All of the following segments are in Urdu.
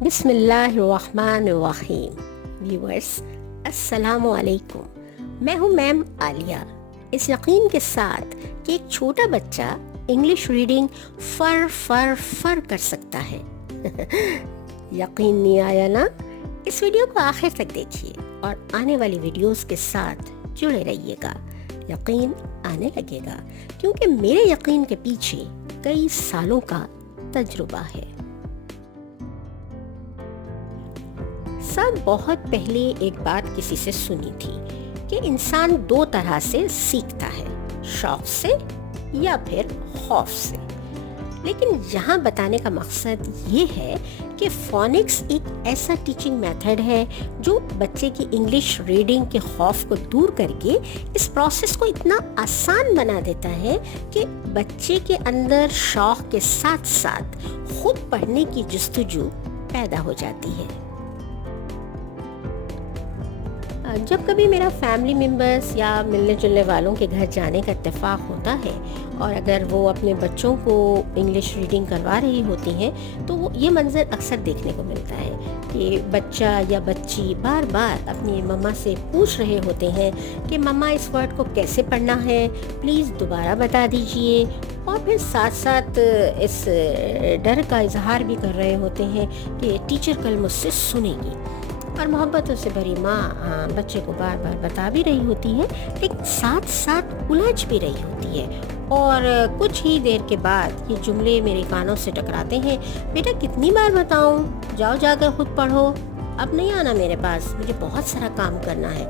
بسم اللہ الرحمن الرحیم. ویورز السلام علیکم. میں ہوں میم عالیہ، اس یقین کے ساتھ کہ ایک چھوٹا بچہ انگلش ریڈنگ فر فر فر کر سکتا ہے. یقین نہیں آیا نا؟ اس ویڈیو کو آخر تک دیکھیے اور آنے والی ویڈیوز کے ساتھ جڑے رہیے گا. یقین آنے لگے گا کیونکہ میرے یقین کے پیچھے کئی سالوں کا تجربہ ہے. بہت پہلے ایک بات کسی سے سنی تھی کہ انسان دو طرح سے سیکھتا ہے، شوق سے یا پھر خوف سے. لیکن یہاں بتانے کا مقصد یہ ہے کہ فونکس ایک ایسا ٹیچنگ میتھڈ ہے جو بچے کی انگلش ریڈنگ کے خوف کو دور کر کے اس پروسیس کو اتنا آسان بنا دیتا ہے کہ بچے کے اندر شوق کے ساتھ ساتھ خود پڑھنے کی جستجو پیدا ہو جاتی ہے. جب کبھی میرا فیملی ممبرز یا ملنے جلنے والوں کے گھر جانے کا اتفاق ہوتا ہے اور اگر وہ اپنے بچوں کو انگلش ریڈنگ کروا رہی ہوتی ہیں تو یہ منظر اکثر دیکھنے کو ملتا ہے کہ بچہ یا بچی بار بار اپنی مما سے پوچھ رہے ہوتے ہیں کہ مما اس ورڈ کو کیسے پڑھنا ہے، پلیز دوبارہ بتا دیجئے، اور پھر ساتھ ساتھ اس ڈر کا اظہار بھی کر رہے ہوتے ہیں کہ ٹیچر کل مجھ سے سنے گی. اور محبتوں سے بھری ماں بچے کو بار بار بتا بھی رہی ہوتی ہے لیکن ساتھ ساتھ الجھ بھی رہی ہوتی ہے. اور کچھ ہی دیر کے بعد یہ جملے میرے کانوں سے ٹکراتے ہیں، بیٹا کتنی بار بتاؤں، جاؤ جا کر خود پڑھو، اب نہیں آنا میرے پاس، مجھے بہت سارا کام کرنا ہے.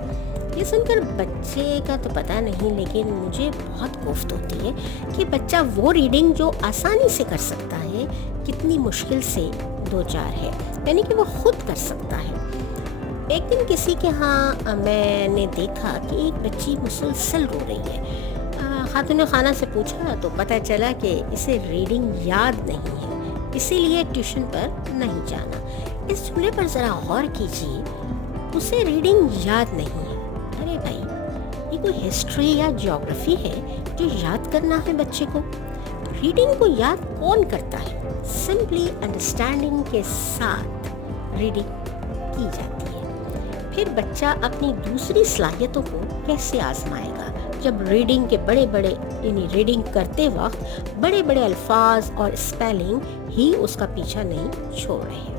یہ سن کر بچے کا تو پتہ نہیں لیکن مجھے بہت کوفت ہوتی ہے کہ بچہ وہ ریڈنگ جو آسانی سے کر سکتا ہے کتنی مشکل سے دو چار ہے، یعنی کہ وہ خود کر سکتا ہے. ایک دن کسی کے ہاں میں نے دیکھا کہ ایک بچی مسلسل رو رہی ہے. خاتون خانہ سے پوچھا تو پتہ چلا کہ اسے ریڈنگ یاد نہیں ہے، اسی لیے ٹیوشن پر نہیں جانا. اس جملے پر ذرا غور کیجیے، اسے ریڈنگ یاد نہیں ہے. ارے بھائی، یہ کوئی ہسٹری یا جیوگرافی ہے جو یاد کرنا ہے بچے کو؟ ریڈنگ کو یاد کون کرتا ہے؟ سمپلی انڈرسٹینڈنگ کے ساتھ ریڈنگ کی جاتی ہے. پھر بچہ اپنی دوسری صلاحیتوں کو کیسے آزمائے گا جب ریڈنگ کے یعنی ریڈنگ کرتے وقت بڑے بڑے الفاظ اور اسپیلنگ ہی اس کا پیچھا نہیں چھوڑ رہے.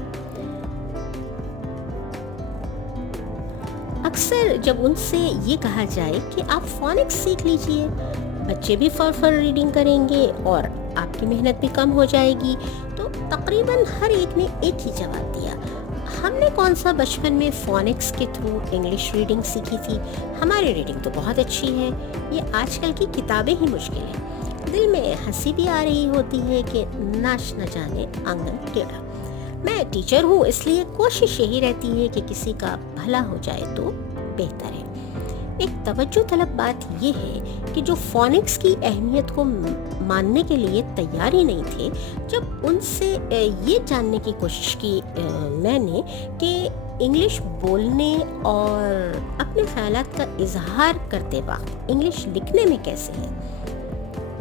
اکثر جب ان سے یہ کہا جائے کہ آپ فونکس سیکھ لیجئے، بچے بھی فر ریڈنگ کریں گے اور آپ کی محنت بھی کم ہو جائے گی، تو تقریباً ہر ایک نے ایک ہی جواب دیا، ہم نے کون سا بچپن میں فونکس کے تھرو انگلش ریڈنگ سیکھی تھی، ہماری ریڈنگ تو بہت اچھی ہے، یہ آج کل کی کتابیں ہی مشکل ہیں. دل میں ہنسی بھی آ رہی ہوتی ہے کہ ناچ نہ جانے آنگن ٹیڑھا. میں ٹیچر ہوں اس لیے کوشش یہی رہتی ہے کہ کسی کا بھلا ہو جائے تو بہتر ہے. ایک توجہ طلب بات یہ ہے کہ جو فونکس کی اہمیت کو ماننے کے لیے تیار ہی نہیں تھے، جب ان سے یہ جاننے کی کوشش کی میں نے کہ انگلش بولنے اور اپنے خیالات کا اظہار کرتے وقت انگلش لکھنے میں کیسے ہے،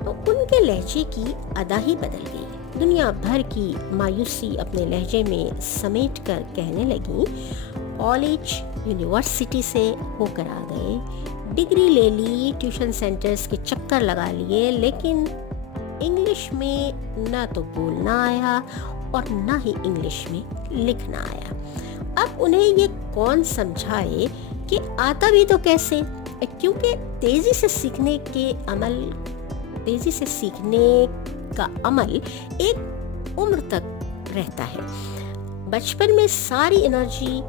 تو ان کے لہجے کی ادا ہی بدل گئی. دنیا بھر کی مایوسی اپنے لہجے میں سمیٹ کر کہنے لگی، کالج یونیورسٹی سے ہو کر آ گئے، ڈگری لے لی، ٹیوشن سینٹرز کے چکر لگا لیے، لیکن انگلش میں نہ تو بولنا آیا اور نہ ہی انگلش میں لکھنا آیا. اب انہیں یہ کون سمجھائے کہ آتا بھی تو کیسے، کیونکہ تیزی سے سیکھنے کا عمل ایک عمر تک رہتا ہے. بچپن میں ساری انرجی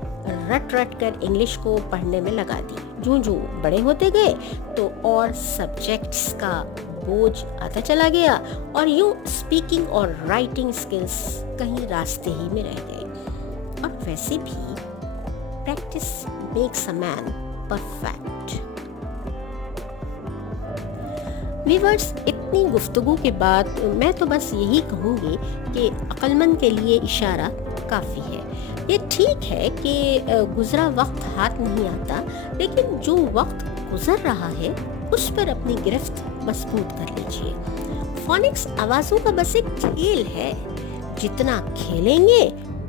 رٹ کر انگلش کو پڑھنے میں لگا دی، جو بڑے ہوتے گئے تو اور سبجیکٹس کا بوجھ آتا چلا گیا اور یوں اسپیکنگ اور رائٹنگ سکلز کہیں راستے ہی میں رہ گئے. اور ویسے بھی practice makes a man perfect. Viewers, اتنی گفتگو کے بعد میں تو بس یہی کہوں گی کہ عقل مند کے لیے اشارہ کافی ہے. یہ ٹھیک ہے کہ گزرا وقت ہاتھ نہیں آتا، لیکن جو وقت گزر رہا ہے اس پر اپنی گرفت مضبوط کر لیجیے. فونکس آوازوں کا بس ایک کھیل ہے، جتنا کھیلیں گے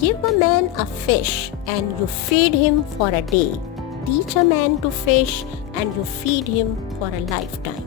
Give a man a fish and you feed him for a day. Teach a man to fish and you feed him for a lifetime.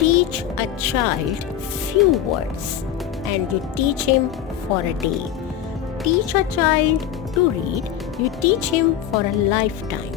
Teach a child few words and you teach him for a day. Teach a child to read, you teach him for a lifetime.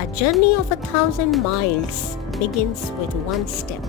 A journey of 1,000 miles begins with one step.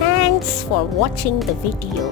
Thanks for watching the video.